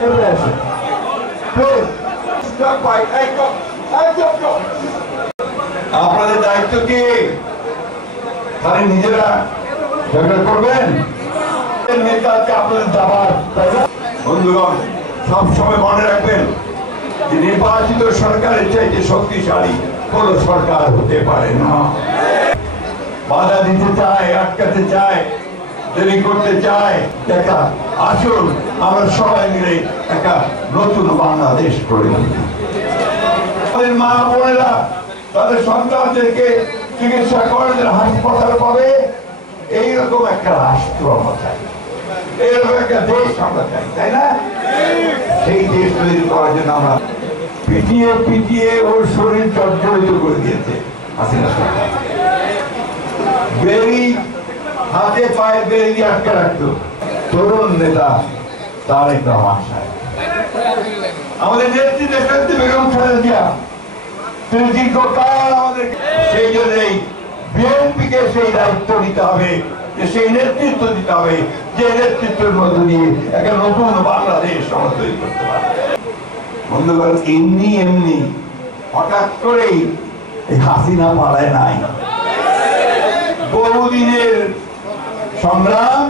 নেমে আসে। আপনাদের দায়িত্ব কি খালি নিজেরা ঝগড়া করবেন? নেতা আছে আপনাদের দাবার, তাই না? বন্ধুগণ, সবসময় মনে রাখবেন যে নির্বাচিত সরকারের চাইতে শক্তিশালী কোন সরকার হতে পারে না। বাধা দিতে চায়, আটকাতে চায়, দেরি করতে চায়। দেখা আসুন আমরা সবাই মিলে একটা নতুন বাংলাদেশ করে আমাদের মা বোনেরা তাদের সন্তানদেরকে চিকিৎসা করার হাসপাতাল পাবে, এইরকম একটা রাষ্ট্র আমরা চাই, এইরকম একটা দেশ আমরা চাই, তাই না? সেই দেশ তৈরি করার জন্য আমরা পিটিয়ে পিটিয়ে ওর শরীর জর্জরিত করে দিয়েছে হাসিনা সরকার। বেরি হাতে পায়ে বেরি দিয়ে আটকে রাখতো তরুণ নেতা তারেক রহমান সাহেব। আমাদের নেত্রী দেশনেত্রী বেগম খালেদা জিয়া তিনি দীর্ঘকাল আমাদের, সেই জন্যই বিএনপিকে সেই দায়িত্ব নিতে হবে, যে সেই নেতৃত্ব দিতে হবে, যে নেতৃত্বের মধ্য দিয়ে একটা নতুন বাংলাদেশ আমরা তৈরি করতে পারবে। বন্ধুগণ, এমনি এমনি হঠাৎ করেই এই হাসিনা পালায় নাই। বহুদিনের সংগ্রাম,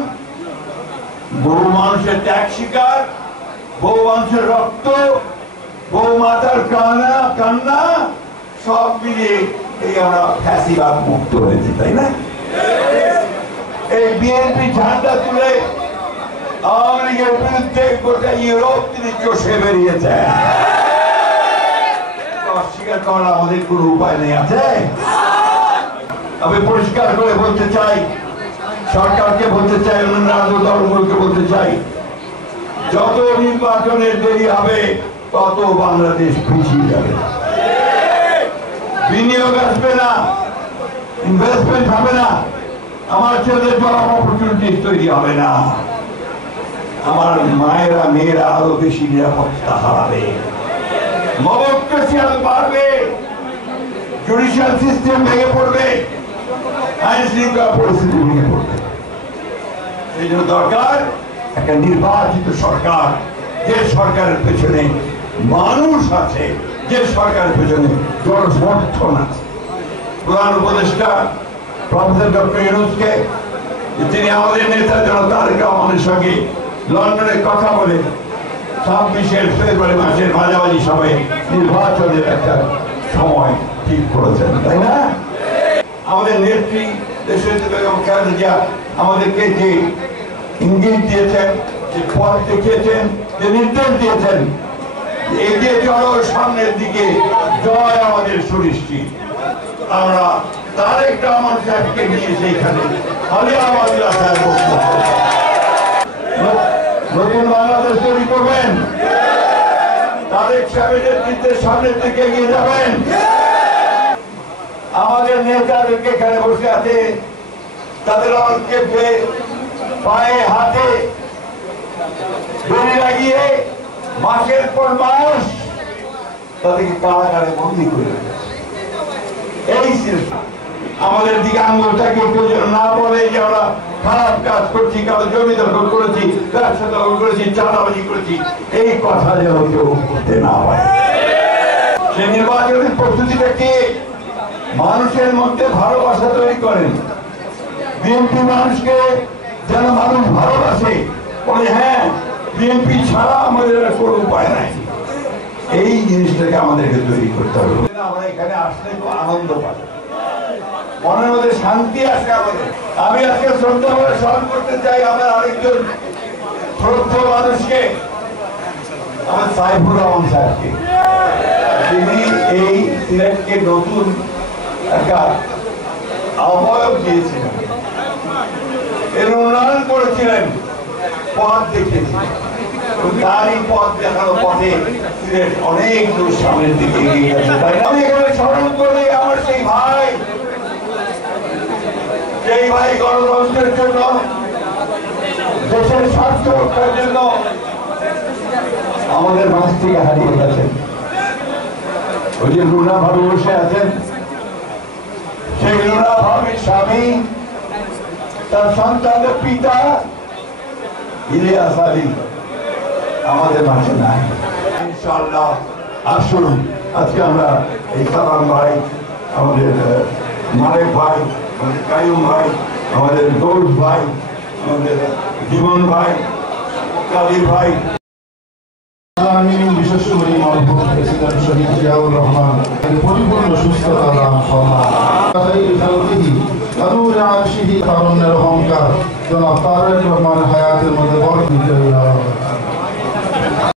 বহু মানুষের ত্যাগ শিকার, বহু মানুষের রক্ত, বহু মাতার কান্না সব মিলিয়ে এই আমরা ফ্যাসিবাদ মুক্ত হয়েছি, তাই না? এই বিএনপি ঝান্ডা তুলে আওয়ামী লীগের বিরুদ্ধে গোটা ইউরোপ তিনি চষে বেরিয়েছে। অস্বীকার করার আমাদের কোন উপায় নেই আছে। আমি পরিষ্কার করে বলতে চাই, সরকারকে বলতে চাই, অন্যান্য রাজনৈতিক দলগুলোকে বলতে চাই, যত নির্বাচনের দেরি হবে তত বাংলাদেশ পিছিয়ে যাবে। বিনিয়োগ আসবে না, ইনভেস্টমেন্ট হবে না, আমার ছেলেদের জব অপরচুনিটি তৈরি হবে না, আমার মায়েরা মেয়েরা আরো বেশি নিরাপত্তা হারাবে, মবক্রেসি আরো বাড়বে, জুডিশিয়াল সিস্টেম ভেঙে পড়বে, আইন শৃঙ্খলা পরিস্থিতি ভেঙে পড়বে। সেই জন্য দরকার একটা নির্বাচিত সরকার, যে সরকারের পেছনে মানুষ আছে, যে সরকারের পেছনে জনসমর্থন আছে। প্রধান উপদেষ্টা প্রফেসর ডক্টর ইউনূসকে তিনি আমাদের নেতা জনাব তারেক রহমানের সঙ্গে লন্ডনে কথা বলে 26 ফেব্রুয়ারি মাসের মাঝামাঝি সময়ে নির্বাচনের একটা সময় ঠিক করেছেন, তাই না? আমাদের নেত্রী দেশনেত্রী বেগম খালেদা জিয়া আমাদেরকে যে ইঙ্গিত দিয়েছেন, যে পথ দেখিয়েছেন, যে নির্দেশ দিয়েছেন, এগিয়ে চলো সামনের দিকে, জয় আমাদের সুনিশ্চিত। আমরা তারেক রহমান সাহেবকে নিয়ে সেইখানে নতুন বাংলাদেশ তৈরি করবেন, তারেক সাহেবের নেতৃত্বের সামনের দিকে এগিয়ে যাবেন। আমাদের নেতাদেরকে এখানে বসে আছে, তাদের অনেককে পায়ে হাতে দড়ি লাগিয়ে মাসের পর মাস তাদেরকে কারাগারে বন্দী করে এই আমাদের দিকে আঙুলটাকে কেউ যেন না বলে যে আমরা খারাপ কাজ করছি, কারো জমি দখল করেছি, ব্যবসা দখল করেছি, চাঁদাবাজি করেছি, এই কথা যেন কেউ করতে না পারে। সে নির্বাচনের প্রস্তুতিটাকে মানুষের মধ্যে ভালোবাসা তৈরি করেন। বিএনপি মানুষকে যেন মানুষ ভালোবাসে, বলে হ্যাঁ বিএনপি ছাড়া আমাদের কোনো উপায় নাই। এই জিনিসটাকে আমাদেরকে তৈরি করতে হবে। আমরা এখানে আসলে খুব আনন্দ পাই, মনের মধ্যে শান্তি আসে আমাদের। আমি আজকে শ্রদ্ধা করে স্মরণ করতে চাই আমার আরেকজন শ্রদ্ধা মানুষকে, আমার সাইফুর রহমান সাহেবকে। তিনি এই সিলেটকে নতুন একটা আহ্বায়ক দিয়েছিলেন, এর উন্নয়ন করেছিলেন, পথ দেখিয়েছিলেন। তারই পথ দেখানো পথে সিলেট অনেক দূর সামনের দিকে এগিয়ে গেছে। আমি এখানে স্মরণ করি আমার সেই ভাই, সেই ভাই গণতন্ত্রের জন্য, দেশের স্বার্থ রক্ষার জন্য আমাদের মাঝ থেকে হারিয়ে গেছেন। ওই যে লুনা ভাবি বসে আছেন, সেই লুনা ভাবির স্বামী, তার সন্তানের পিতা ইলিয়াস আলী, আমাদের মাঝে নাই। ইনশাআল্লাহ আসুন আজকে আমরা এই সালাম ভাই, আমাদের মারেক ভাই, আমাদের কায়ুম ভাই, আমাদের গৌর ভাই, আমাদের জীবন ভাই, কাদির ভাই, বিশেষ করে মরহুম প্রেসিডেন্ট শহীদ জিয়াউর রহমান পরিপূর্ণ সুস্থতা দান ফরমান। অহংকার জনাব তারেক রহমান হায়াতের মধ্যে বরকত